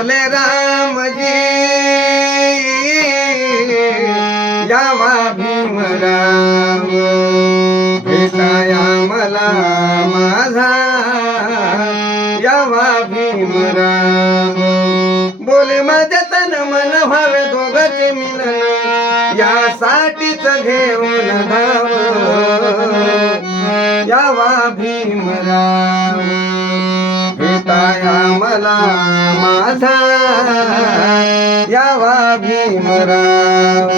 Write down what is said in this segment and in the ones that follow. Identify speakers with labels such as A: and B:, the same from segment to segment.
A: बोले रामजी यावा भीमराव. भेटाया मला माझा यावा भीमराव. बोले माझ्या तन मन व्हावे दोघाचे मिलन यासाठीच घेऊन धाव. यावा भीमराव. भेटाया मला माझा यावा भीमराव.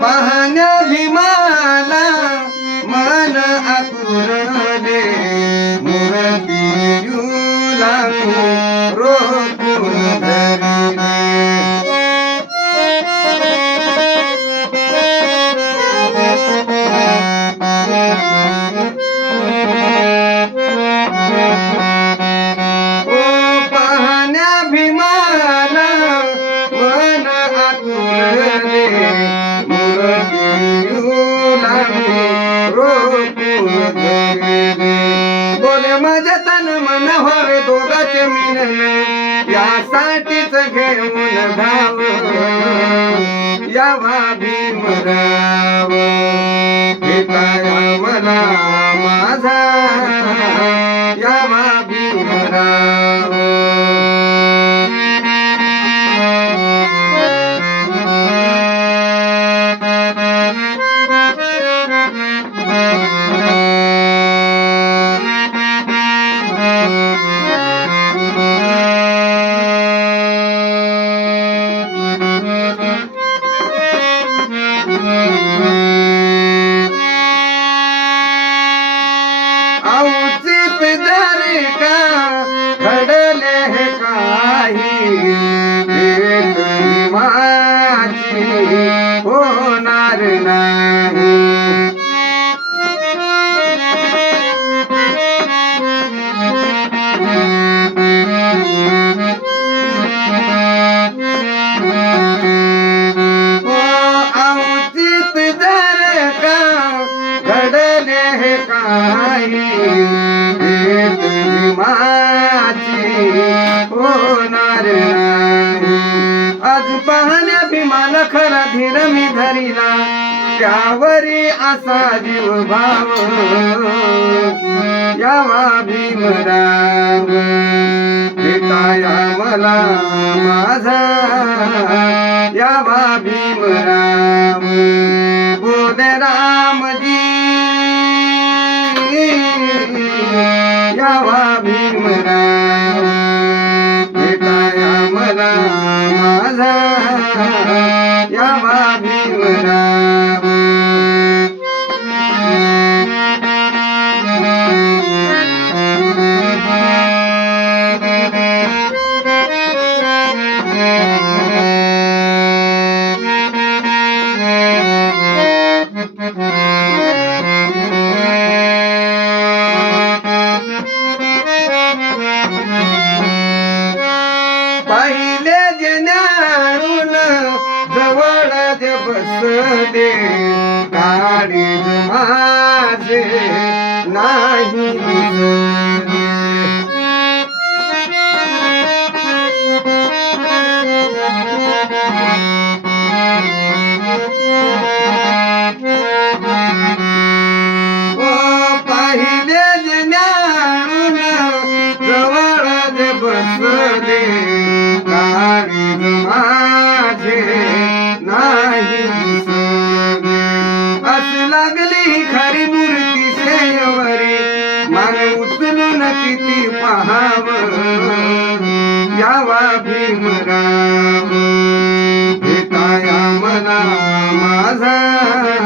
A: पाहण्या भीमाला दोघाचे मिळले. यासाठीच घेऊन धाव. यावा भीमराव भेटाया मला माझा. यावा भीमराव औचित जरी का? घडले हे काही? माझी होणार नाही. ओ का? घडले हे काही? भेट भीमाची होणार नाही. आज पाहण्या भीमाला खरा धीर मी धरिला. त्यावरी असा जीव भाव यावा भीमराव. भेटाया मला माझा यावा भीमराव. बोले रामजी यावा भीमराव पहिले जनाळून जवळ जे बसले गाडी माझे नाही. किती पहाव? यावा भीमराव भेटाया मला माझा